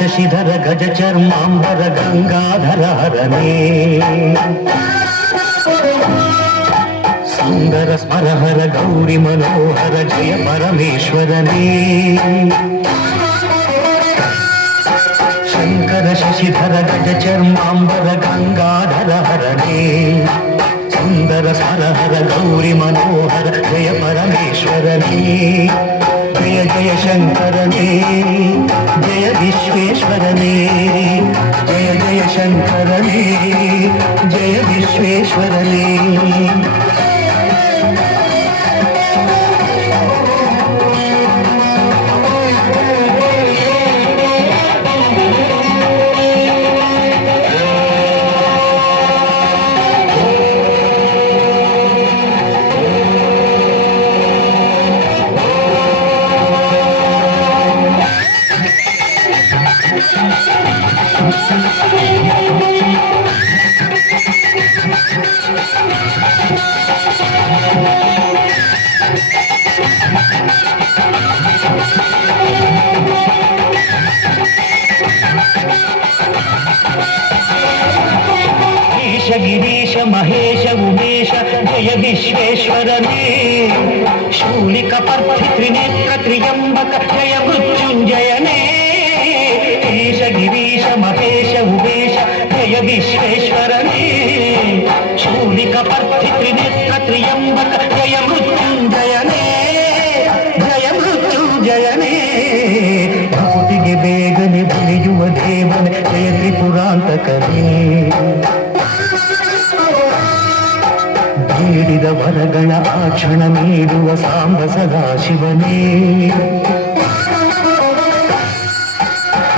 ಶಶಿಧರ ಗಜ ಚರ್ಮಾಂಬರ ಗಂಗಾಧರ ಹರನೇ ಸುಂದರ ಸ್ಮರಹರ ಗೌರಿ ಮನೋಹರ ಜಯ ಪರಮೇಶ್ವರನೇ ಶಂಕರ ಶಶಿಧರ ಗಜ ಚರ್ಮಾಂಬರ ಗಂಗಾಧರ ಹರನೇ ಸುಂದರ ಸ್ಮರಹರ ಗೌರಿ ಮನೋಹರ ಜಯ ಪರಮೇಶ್ವರನೇ ಜಯ ಜಯ ಶಂಕರನೇ ಜಯ ವಿಶ್ವೇಶ್ವರನೇ ಜಯ ಜಯ ಶಂಕರನೇ ಜಯ ವಿಶ್ವೇಶ್ವರನೇ ಗಿರೀಶ ಮಹೇಶ ಉಮೇಶ ಜಯ ವಿಶ್ವೇಶ್ವರನೇ ಶೂಲಿಕ ಪರ್ಧಿ ತ್ರಿನೇತ್ರ ತ್ರಿಯಂಬಕ ಜಯ ಮೃತ್ಯುಂಜಯನೇ ಈಶ ಗಿರೀಶ ಮಹೇಶ ಉಮೇಶ ಜಯ ವಿಶ್ವೇಶ್ವರನೇ ಶೂಲಿಕ ಪರ್ಧಿ ತ್ರಿನೇತ್ರ ತ್ರಿಯಂಬಕ ಜಯ ಮೃತ್ಯುಂಜಯನೇ ಜಯ ಮೃತ್ಯುಂಜಯನೇ ಭಕ್ತಿಗೆ ಬೇಗನೆ ಬಲಿಯುವ ದೇವನೇ ಜಯ ತ್ರಿಪುರಾಂತಕನೇ ಬೇಡಿದ ವರಗಳ ಆ ಕ್ಷಣ ನೀಡುವ ಸಾಂಬ ಸದಾಶಿವನೇ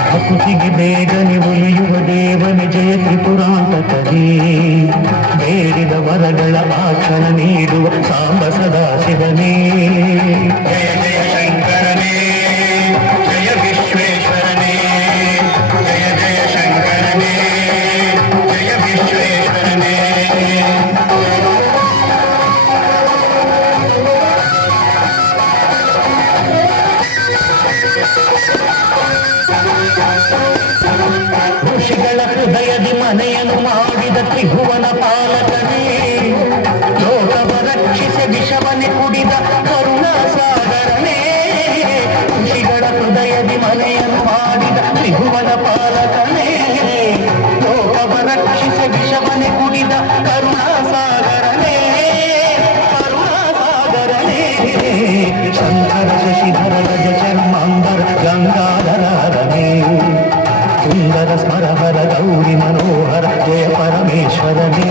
ಭಕುತಿಗೆ ಬೇಗನೆ ಒಲಿಯುವ ದೇವನೇ ಜಯ ತ್ರಿಪುರಾಂತಕನೇ ಬೇಡಿದ ವರಗಳ ಆ ಕ್ಷಣ ನೀಡುವ ಸಾಂಬ ಸದಾಶಿವನೇ ಜಯ ಜಯ ಶಂಕರನೇ ಜಯ ವಿಶ್ವೇಶ್ವರನೇ ಜಯ ಜಯ ಶಂಕರನೇ ಜಯ ವಿಶ್ವೇಶ್ವರನೇ ಋಷಿಗಳ ಹೃದಯದಿ ಮನೆಯನ್ನು ಮಾಡಿದ ತ್ರಿಭುವನ ಪಾಲಕನೇ ಲೋಕವ ರಕ್ಷಿಸಿ ವಿಷವನೆ ಕುಡಿದ ಕರುಣಾಸಾಗರನೇ ಋಷಿಗಳ ಹೃದಯದಿ ಮನೆಯನ್ನು ಮಾಡಿದ ತ್ರಿಭುವನ ಪಾಲಕನೇ ಲೋಕವ ರಕ್ಷಿಸಿ ವಿಷವನೆ ಕುಡಿದ ಕರುಣಾಸಾಗರನೇ ಕರುಣಾಸಾಗರನೇ ಶಂಕರ ಶಶಿಧರ ಗಜ ಚರ್ಮಾಂಬರ ಗಂಗಾಧರ ಹರನೇ ಸುಂದರ ಸ್ಮರಹರ ಗೌರಿ ಮನೋಹರ ಜಯ ಪರಮೇಶ್ವರನೇ